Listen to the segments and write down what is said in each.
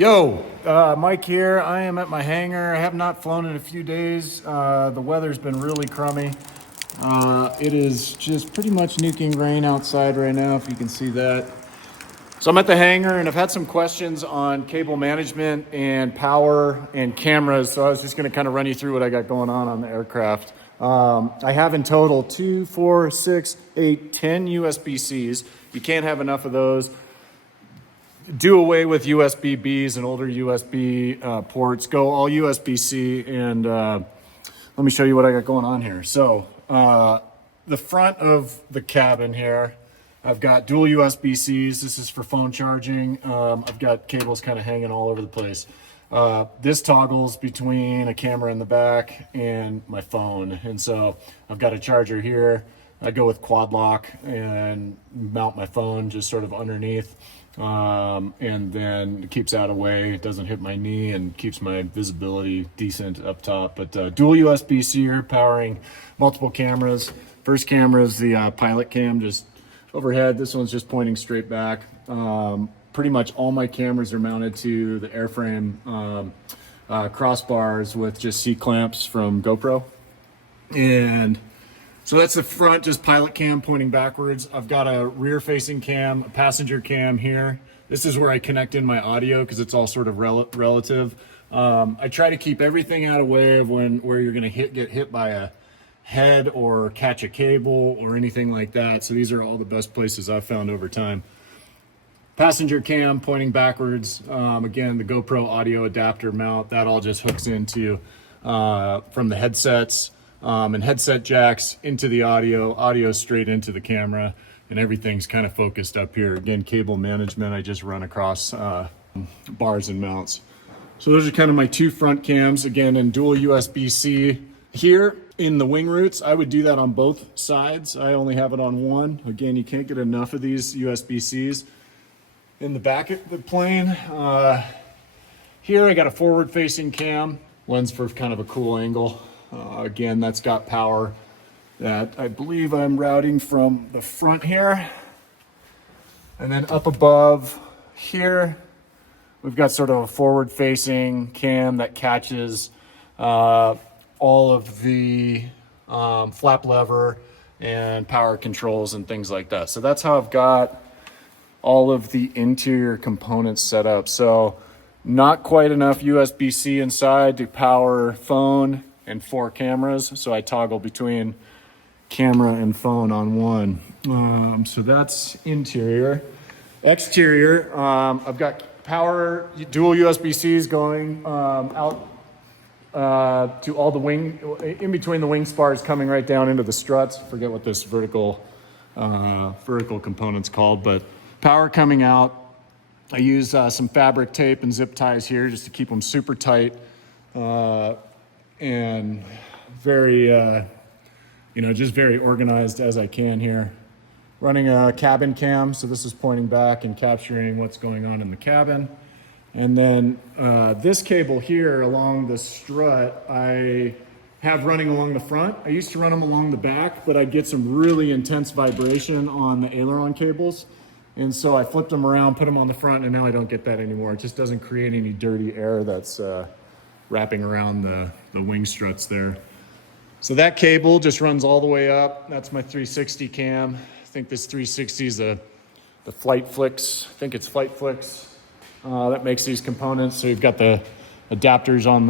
Yo, Mike here. I am at my hangar. I have not flown in a few days. The weather's been really crummy. It is just pretty much nuking rain outside right now, if you can see that. So I'm at the hangar and I've had some questions on cable management and power and cameras. So I was just going to kind of run you through what I got going on the aircraft. I have in total 2, 4, 6, 8, 10 USB-Cs. You can't have enough of those. Do away with USB-Bs and older USB ports. Go all USB-C, and let me show you what I got going on here. So the front of the cabin here, I've got dual USB-Cs. This is for phone charging. I've got cables kind of hanging all over the place. This toggles between a camera in the back and my phone. And so I've got a charger here. I go with quad lock and mount my phone just sort of underneath. And then it keeps out of way, it doesn't hit my knee, and keeps my visibility decent up top. But dual USB-C here, powering multiple cameras. First camera is the pilot cam, just overhead. This one's just pointing straight back. Pretty much all my cameras are mounted to the airframe crossbars with just C-clamps from GoPro. And so that's the front, just pilot cam pointing backwards. I've got a rear facing cam, a passenger cam here. This is where I connect in my audio because it's all sort of relative. I try to keep everything out of way of where you're gonna get hit by a head or catch a cable or anything like that. So these are all the best places I've found over time. Passenger cam pointing backwards. Again, the GoPro audio adapter mount, that all just hooks into from the headsets. And headset jacks into the audio straight into the camera, and everything's kind of focused up here. Again, cable management, I just run across bars and mounts. So those are kind of my two front cams, again, in dual USB-C. Here in the wing roots, I would do that on both sides. I only have it on one. Again, you can't get enough of these USB-Cs. In the back of the plane, here I got a forward-facing cam, lens for kind of a cool angle. Again, that's got power that I believe I'm routing from the front here. And then up above here, we've got sort of a forward-facing cam that catches all of the flap lever and power controls and things like that. So that's how I've got all of the interior components set up. So not quite enough USB-C inside to power phone and 4 cameras, so I toggle between camera and phone on one. So that's interior. Exterior, I've got power, dual USB-Cs going out to all the wing, in between the wing spars coming right down into the struts. Forget what this vertical component's called, but power coming out. I use some fabric tape and zip ties here just to keep them super tight. And very, just very organized as I can here. Running a cabin cam, so this is pointing back and capturing what's going on in the cabin. And then this cable here along the strut, I have running along the front. I used to run them along the back, but I'd get some really intense vibration on the aileron cables. And so I flipped them around, put them on the front, and now I don't get that anymore. It just doesn't create any dirty air that's wrapping around the wing struts there. So that cable just runs all the way up. That's my 360 cam. I think this 360 is the Flight Flicks. I think it's Flight Flicks that makes these components. So you've got the adapters on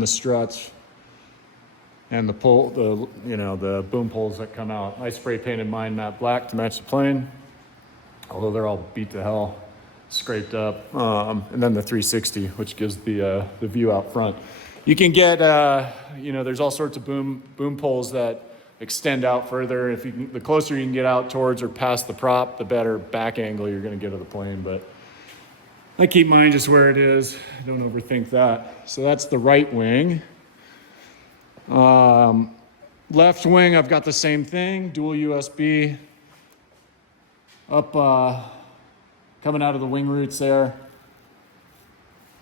the struts and the boom poles that come out. I spray painted mine matte black to match the plane, although they're all beat to hell, scraped up. And then the 360, which gives the view out front. You can get, there's all sorts of boom poles that extend out further. If you can, the closer you can get out towards or past the prop, the better back angle you're going to get of the plane. But I keep mine just where it is. I don't overthink that. So that's the right wing. Left wing, I've got the same thing, dual USB up, coming out of the wing roots there.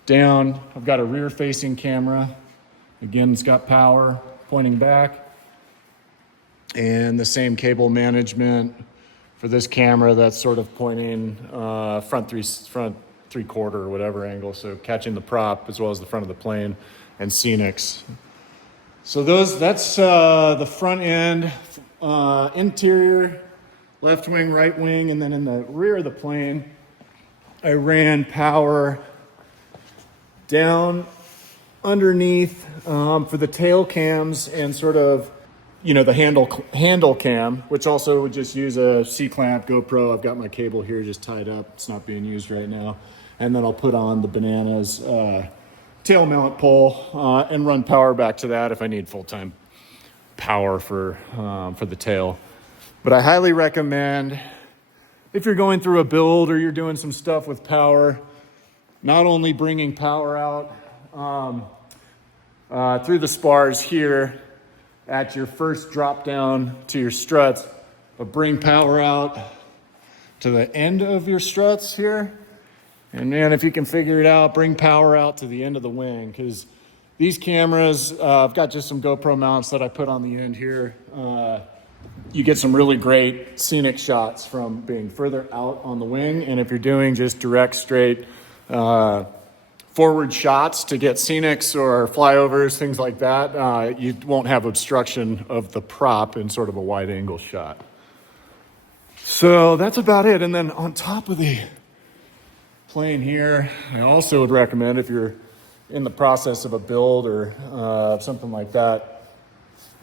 Down, I've got a rear facing camera. Again, it's got power pointing back. And the same cable management for this camera that's sort of pointing front 3/4 or whatever angle. So catching the prop as well as the front of the plane and scenics. So that's the front end, interior, left wing, right wing, and then in the rear of the plane, I ran power down underneath for the tail cams and sort of, you know, the handle cam, which also would just use a C-clamp GoPro. I've got my cable here just tied up. It's not being used right now. And then I'll put on the Bananas tail mallet pole and run power back to that if I need full-time power for the tail. But I highly recommend, if you're going through a build or you're doing some stuff with power, not only bringing power out through the spars here at your first drop down to your struts, but bring power out to the end of your struts here. And man, if you can figure it out, bring power out to the end of the wing, because these cameras, I've got just some GoPro mounts that I put on the end here. You get some really great scenic shots from being further out on the wing. And if you're doing just direct, straight forward shots to get scenics or flyovers, things like that, you won't have obstruction of the prop in sort of a wide angle shot. So that's about it. And then on top of the plane here, I also would recommend, if you're in the process of a build or something like that,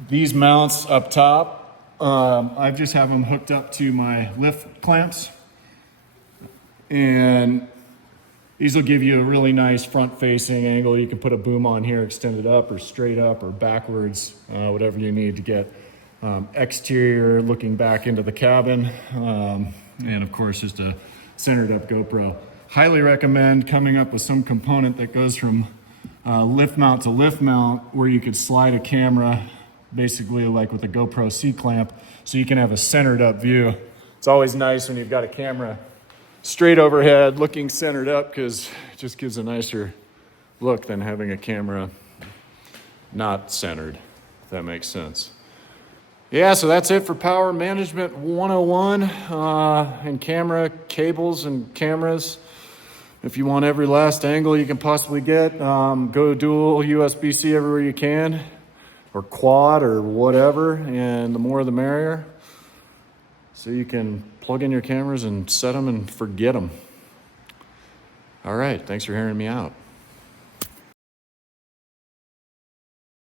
these mounts up top, I just have them hooked up to my lift clamps, and these will give you a really nice front facing angle. You can put a boom on here, extend it up or straight up or backwards, whatever you need to get exterior looking back into the cabin. And of course, just a centered up GoPro. Highly recommend coming up with some component that goes from lift mount to lift mount, where you could slide a camera, basically like with a GoPro C-clamp, so you can have a centered up view. It's always nice when you've got a camera straight overhead looking centered up, because it just gives a nicer look than having a camera not centered, if that makes sense. Yeah, so that's it for Power Management 101 and camera cables and cameras. If you want every last angle you can possibly get, go dual USB-C everywhere you can, or quad or whatever, and the more the merrier. So you can plug in your cameras and set them and forget them. All right, thanks for hearing me out.